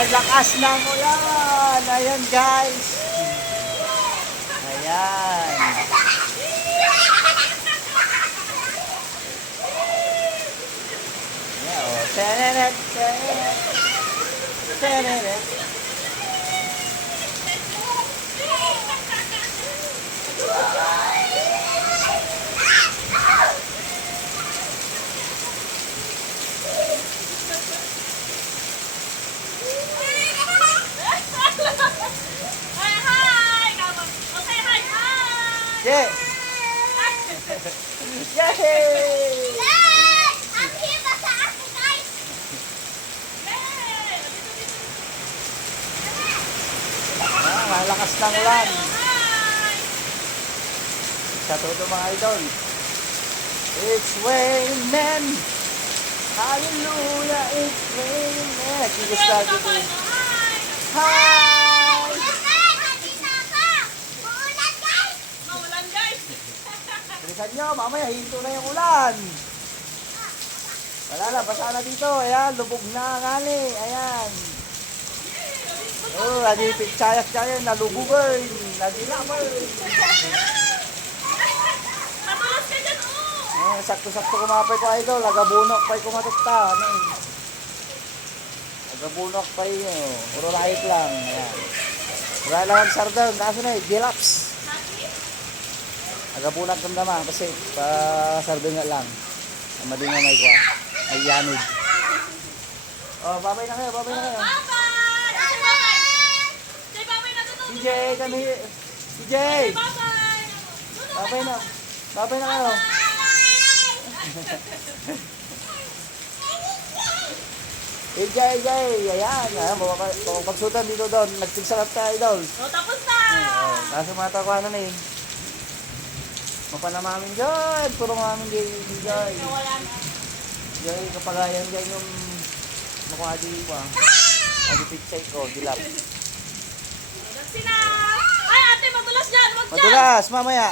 Ang lakas ng ulan. Ayan guys. Ayan. Ayan o. Tenenet, tenenet. Tenenet. Yeah. Yay! Ang hiba sa ako, guys! Ang lakas ng ulan. Sa todo mga idol. It's raining. Hallelujah, it's raining. Kilos lagi ko. Hi! Bilisan nyo, mamaya hinto na yung ulan. Wala na, basa na dito. Ayan, lubog na ngali. Ayan. Oh, adipit chayas-chayan, nalubugan. Nadilaman. Matulas ka dyan, oh! Sakto-sakto kumapay ko idol. Agabunok pa'y kumatukta. Ano eh. Agabunok pa'y puro lahit lang. Ayan. Wala lang ang sardang. Kaso na eh, deluxe. Agabunok damdaman kasi pa sardang nga lang. Mali nga may kwa. May yanig. Oh, babay na kayo, babay na kayo. Bye-bye! Say bye-bye! Say bye-bye na tutulog! CJ, kami. CJ! Bye-bye! Babay na. Babay na kayo. CJ, ayan. Pagsutan dito doon. Nagsigsarap tayo doon. So, tapos na! Kaso mata ko ano na eh. Mapanamamin dyan. Puro mamin dyan. Wala na. Dyan kapagayan dyan yung mukha di ko ah. Adi pitsay ko, dilap. Sina! Ay, ate, madulas dyan! Wag dyan! Madulas, mamaya.